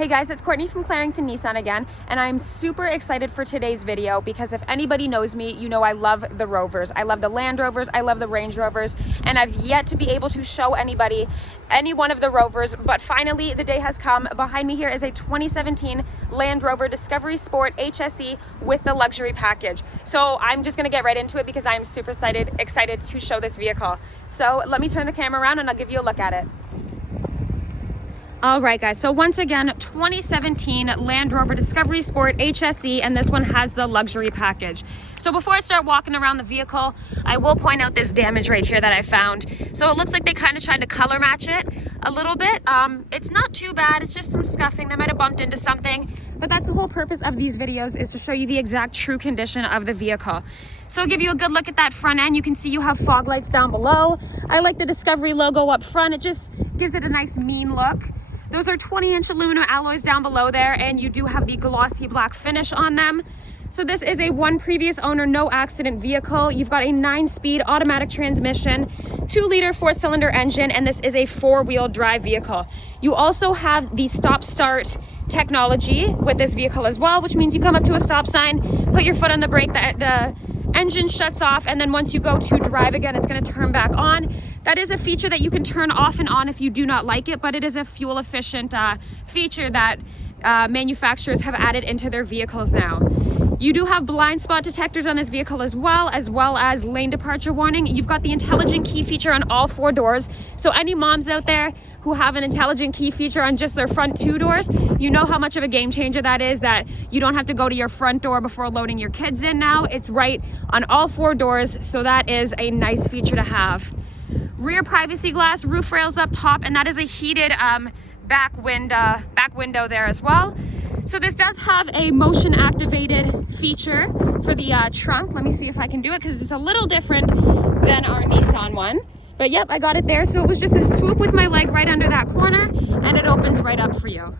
Hey guys, it's Courtney from Clarington Nissan again, and I'm super excited for today's video because if anybody knows me, you know I love the Rovers. I love the Land Rovers, I love the Range Rovers, and I've yet to be able to show anybody any one of the Rovers, but finally the day has come. Behind me here is a 2017 Land Rover Discovery Sport HSE with the luxury package. So I'm just gonna get right into it because I'm super excited to show this vehicle. So let me turn the camera around and I'll give you a look at it. All right guys, so once again, 2017 Land Rover Discovery Sport HSE, and this one has the luxury package. So before I start walking around the vehicle, I will point out this damage right here that I found. So it looks like they kind of tried to color match it a little bit. It's not too bad, it's just some scuffing. They might have bumped into something, but that's the whole purpose of these videos, is to show you the exact true condition of the vehicle. So I'll give you a good look at that front end. You can see you have fog lights down below. I like the Discovery logo up front. It just gives it a nice mean look. Those are 20-inch aluminum alloys down below there, and you do have the glossy black finish on them. So this is a one previous owner, no accident vehicle. You've got a 9-speed automatic transmission, 2-liter 4-cylinder engine, and this is a 4-wheel drive vehicle. You also have the stop-start technology with this vehicle as well, which means you come up to a stop sign, put your foot on the brake, the engine shuts off, and then once you go to drive again, it's going to turn back on. That is a feature that you can turn off and on if you do not like it, but it is a fuel efficient feature that manufacturers have added into their vehicles now. You do have blind spot detectors on this vehicle as well as lane departure warning. You've got the intelligent key feature on all 4 doors. So any moms out there who have an intelligent key feature on just their front 2 doors, you know how much of a game changer that is, that you don't have to go to your front door before loading your kids in now. It's right on all 4 doors, so that is a nice feature to have. Rear privacy glass, roof rails up top, and that is a heated back window there as well. So this does have a motion activated feature for the trunk. Let me see if I can do it because it's a little different than our Nissan one. But yep, I got it there. So it was just a swoop with my leg right under that corner, and it opens right up for you.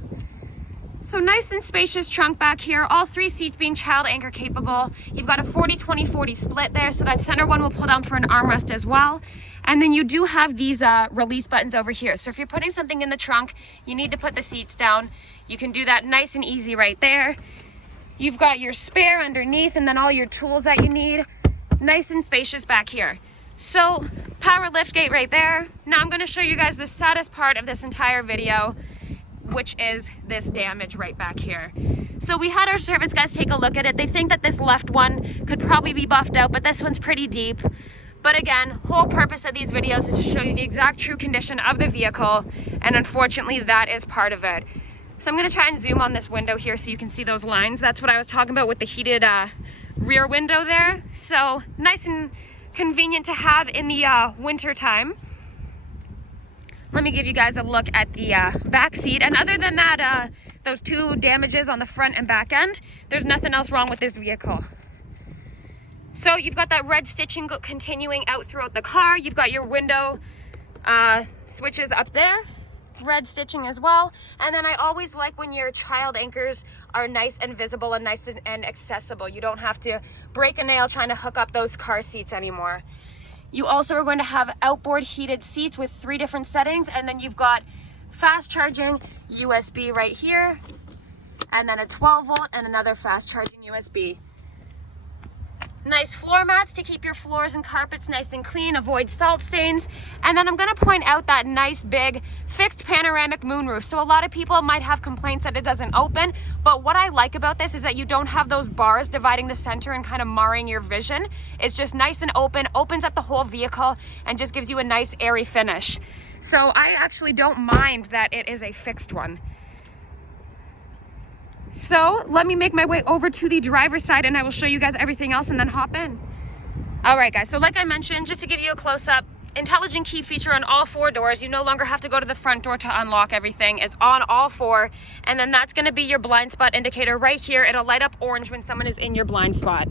So nice and spacious trunk back here, all 3 seats being child anchor capable. You've got a 40-20-40 split there, so that center one will pull down for an armrest as well. And then you do have these release buttons over here. So if you're putting something in the trunk, you need to put the seats down. You can do that nice and easy right there. You've got your spare underneath and then all your tools that you need. Nice and spacious back here. So power lift gate right there. Now I'm gonna show you guys the saddest part of this entire video, which is this damage right back here. So we had our service guys take a look at it. They think that this left one could probably be buffed out, but this one's pretty deep. But again, whole purpose of these videos is to show you the exact true condition of the vehicle, and unfortunately that is part of it. So I'm gonna try and zoom on this window here so you can see those lines. That's what I was talking about with the heated rear window there. So nice and convenient to have in the winter time. Let me give you guys a look at the back seat, and other than that, those 2 damages on the front and back end, there's nothing else wrong with this vehicle. So you've got that red stitching continuing out throughout the car. You've got your window switches up there, red stitching as well. And then I always like when your child anchors are nice and visible and nice and accessible. You don't have to break a nail trying to hook up those car seats anymore. You also are going to have outboard heated seats with 3 different settings, and then you've got fast charging USB right here, and then a 12-volt and another fast charging USB. Nice floor mats to keep your floors and carpets nice and clean, avoid salt stains. And then I'm gonna point out that nice big fixed panoramic moonroof. So a lot of people might have complaints that it doesn't open, but what I like about this is that you don't have those bars dividing the center and kind of marring your vision. It's just nice and open, opens up the whole vehicle, and just gives you a nice airy finish. So I actually don't mind that it is a fixed one. So let me make my way over to the driver's side and I will show you guys everything else and then hop in. All right guys, so like I mentioned, just to give you a close-up, intelligent key feature on all 4 doors. You no longer have to go to the front door to unlock everything. It's on all 4, and then that's gonna be your blind spot indicator right here. It'll light up orange when someone is in your blind spot.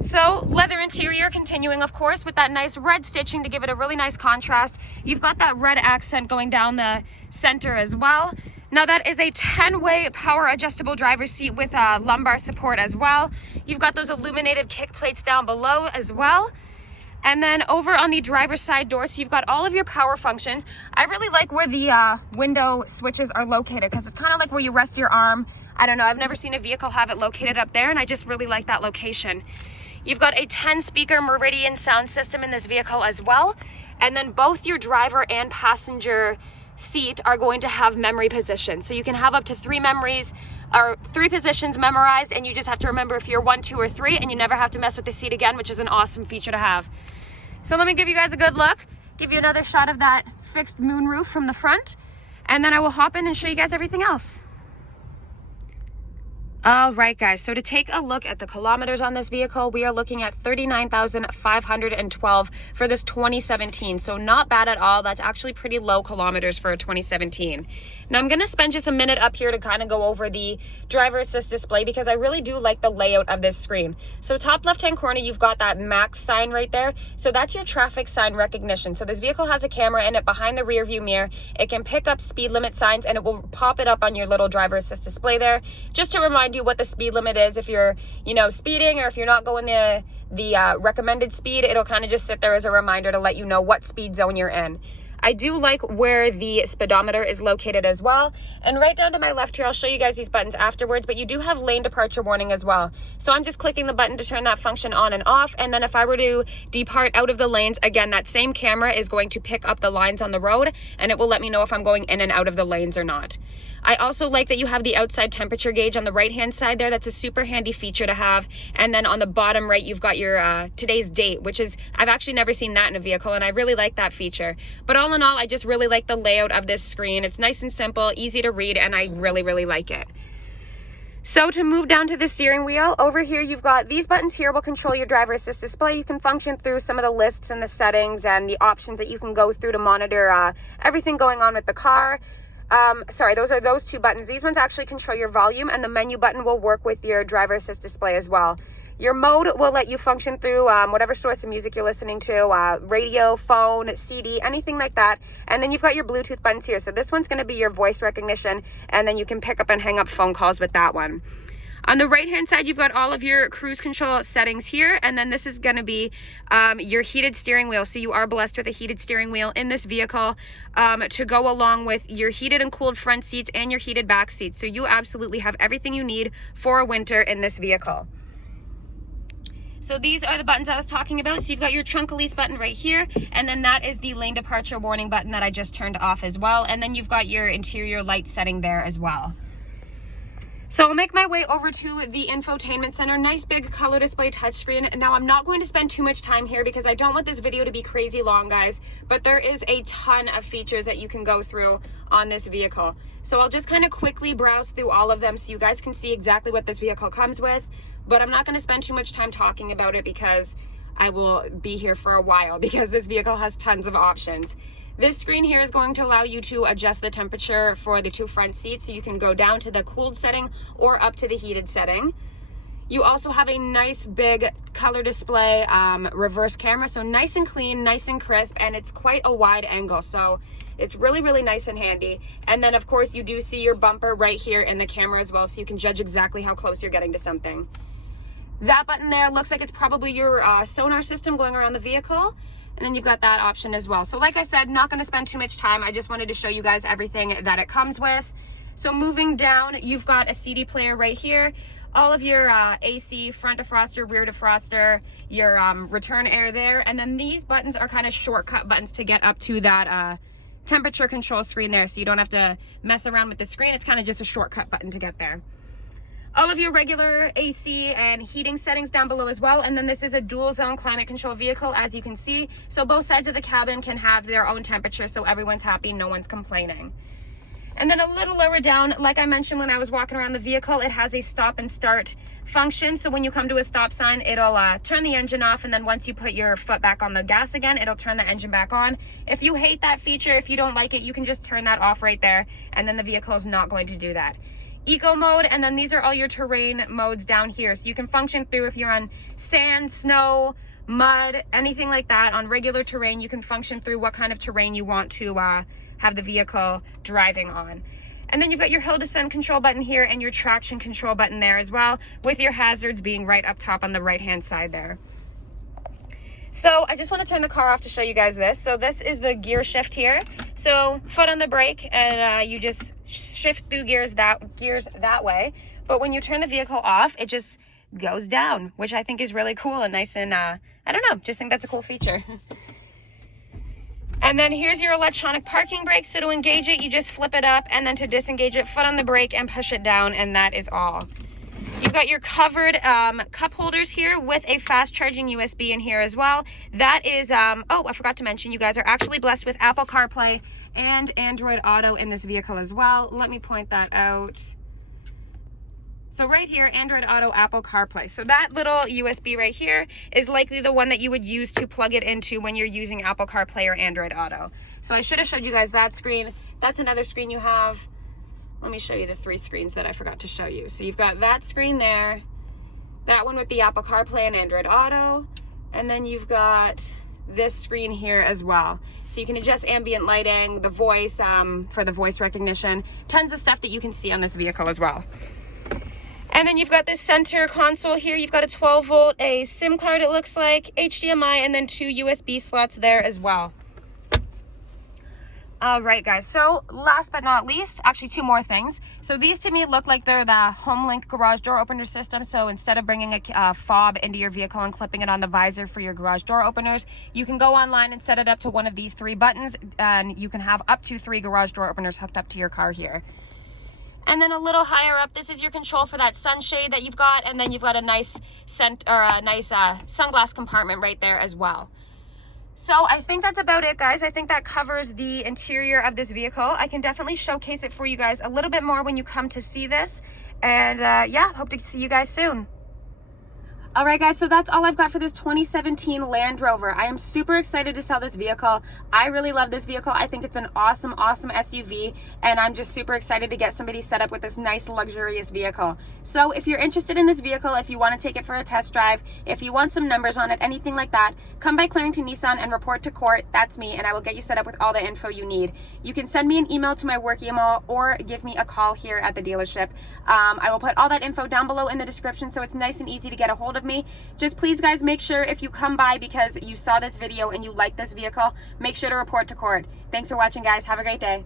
So leather interior continuing, of course, with that nice red stitching to give it a really nice contrast. You've got that red accent going down the center as well. Now that is a 10-way power adjustable driver's seat with lumbar support as well. You've got those illuminated kick plates down below as well. And then over on the driver's side door, so you've got all of your power functions. I really like where the window switches are located because it's kind of like where you rest your arm. I don't know, I've never seen a vehicle have it located up there, and I just really like that location. You've got a 10-speaker Meridian sound system in this vehicle as well. And then both your driver and passenger seat are going to have memory positions. So you can have up to 3 memories or 3 positions memorized, and you just have to remember if you're 1, 2, or 3, and you never have to mess with the seat again, which is an awesome feature to have. So let me give you guys a good look, give you another shot of that fixed moonroof from the front, and then I will hop in and show you guys everything else. All right, guys, so to take a look at the kilometers on this vehicle, we are looking at 39,512 for this 2017. So not bad at all. That's actually pretty low kilometers for a 2017. Now I'm going to spend just a minute up here to kind of go over the driver assist display because I really do like the layout of this screen. So top left-hand corner, you've got that max sign right there. So that's your traffic sign recognition. So this vehicle has a camera in it behind the rear view mirror. It can pick up speed limit signs and it will pop it up on your little driver assist display there, just to remind you what the speed limit is. If you're, speeding, or if you're not going the recommended speed, it'll kind of just sit there as a reminder to let you know what speed zone you're in. I do like where the speedometer is located as well. And right down to my left here, I'll show you guys these buttons afterwards, but you do have lane departure warning as well. So I'm just clicking the button to turn that function on and off. And then if I were to depart out of the lanes, again, that same camera is going to pick up the lines on the road, and it will let me know if I'm going in and out of the lanes or not. I also like that you have the outside temperature gauge on the right-hand side there. That's a super handy feature to have. And then on the bottom right, you've got your today's date, which is, I've actually never seen that in a vehicle, and I really like that feature. But all in all, I just really like the layout of this screen. It's nice and simple, easy to read, and I really, really like it. So to move down to the steering wheel, over here you've got these buttons here will control your driver assist display. You can function through some of the lists and the settings and the options that you can go through to monitor everything going on with the car. Sorry, those are those 2 buttons. These ones actually control your volume, and the menu button will work with your driver assist display as well. Your mode will let you function through whatever source of music you're listening to, radio, phone, CD, anything like that. And then you've got your Bluetooth buttons here. So this one's going to be your voice recognition, and then you can pick up and hang up phone calls with that one. On the right-hand side, you've got all of your cruise control settings here, and then this is going to be your heated steering wheel. So you are blessed with a heated steering wheel in this vehicle to go along with your heated and cooled front seats and your heated back seats. So you absolutely have everything you need for a winter in this vehicle. So these are the buttons I was talking about. So you've got your trunk release button right here, and then that is the lane departure warning button that I just turned off as well. And then you've got your interior light setting there as well. So I'll make my way over to the Infotainment Center. Nice big color display touchscreen. Now I'm not going to spend too much time here because I don't want this video to be crazy long, guys, but there is a ton of features that you can go through on this vehicle. So I'll just kind of quickly browse through all of them so you guys can see exactly what this vehicle comes with, but I'm not going to spend too much time talking about it because I will be here for a while because this vehicle has tons of options. This screen here is going to allow you to adjust the temperature for the 2 front seats, so you can go down to the cooled setting or up to the heated setting. You also have a nice big color display reverse camera, so nice and clean, nice and crisp, and it's quite a wide angle, so it's really, really nice and handy. And then of course you do see your bumper right here in the camera as well, so you can judge exactly how close you're getting to something. That button there looks like it's probably your sonar system going around the vehicle. And then you've got that option as well. So like I said, not going to spend too much time. I just wanted to show you guys everything that it comes with. So moving down, you've got a CD player right here. All of your AC, front defroster, rear defroster, your return air there. And then these buttons are kind of shortcut buttons to get up to that temperature control screen there. So you don't have to mess around with the screen. It's kind of just a shortcut button to get there. All of your regular AC and heating settings down below as well. And then this is a dual zone climate control vehicle, as you can see. So both sides of the cabin can have their own temperature, so everyone's happy, no one's complaining. And then a little lower down, like I mentioned when I was walking around the vehicle, it has a stop and start function. So when you come to a stop sign, it'll turn the engine off. And then once you put your foot back on the gas again, it'll turn the engine back on. If you hate that feature, if you don't like it, you can just turn that off right there. And then the vehicle is not going to do that. Eco mode, and then these are all your terrain modes down here. So you can function through if you're on sand, snow, mud, anything like that. On regular terrain, you can function through what kind of terrain you want to have the vehicle driving on. And then you've got your hill descent control button here and your traction control button there as well, with your hazards being right up top on the right hand side there. So I just want to turn the car off to show you guys this. So this is the gear shift here. So foot on the brake, and you just shift through gears that way. But when you turn the vehicle off, it just goes down, which I think is really cool and nice, and I don't know, just think that's a cool feature. And then here's your electronic parking brake. So to engage it, you just flip it up, and then to disengage it, foot on the brake and push it down, and that is all. You've got your covered cup holders here with a fast charging USB in here as well. That is, oh, I forgot to mention, you guys are actually blessed with Apple CarPlay and Android Auto in this vehicle as well. Let me point that out. So right here, Android Auto, Apple CarPlay. So that little USB right here is likely the one that you would use to plug it into when you're using Apple CarPlay or Android Auto. So I should have showed you guys that screen. That's another screen you have. Let me show you the 3 screens that I forgot to show you. So you've got that screen there, that one with the Apple CarPlay and Android Auto, and then you've got this screen here as well. So you can adjust ambient lighting, the voice, for the voice recognition, tons of stuff that you can see on this vehicle as well. And then you've got this center console here. You've got a 12 volt, a SIM card it looks like, HDMI, and then 2 USB slots there as well. All right, guys, so last but not least, actually 2 more things. So these to me look like they're the HomeLink garage door opener system. So instead of bringing a fob into your vehicle and clipping it on the visor for your garage door openers, you can go online and set it up to one of these 3 buttons, and you can have up to 3 garage door openers hooked up to your car here. And then a little higher up, this is your control for that sunshade that you've got, and then you've got a nice sunglass compartment right there as well. So I think that's about it, guys. I think that covers the interior of this vehicle. I can definitely showcase it for you guys a little bit more when you come to see this. And yeah, hope to see you guys soon. All right, guys, so that's all I've got for this 2017 Land Rover. I am super excited to sell this vehicle. I really love this vehicle. I think it's an awesome, awesome SUV, and I'm just super excited to get somebody set up with this nice, luxurious vehicle. So if you're interested in this vehicle, if you want to take it for a test drive, if you want some numbers on it, anything like that, come by Clarington Nissan and report to court. That's me, and I will get you set up with all the info you need. You can send me an email to my work email or give me a call here at the dealership. I will put all that info down below in the description, so it's nice and easy to get a hold of me. Just please, guys, make sure if you come by because you saw this video and you like this vehicle, make sure to report to court. Thanks for watching, guys. Have a great day.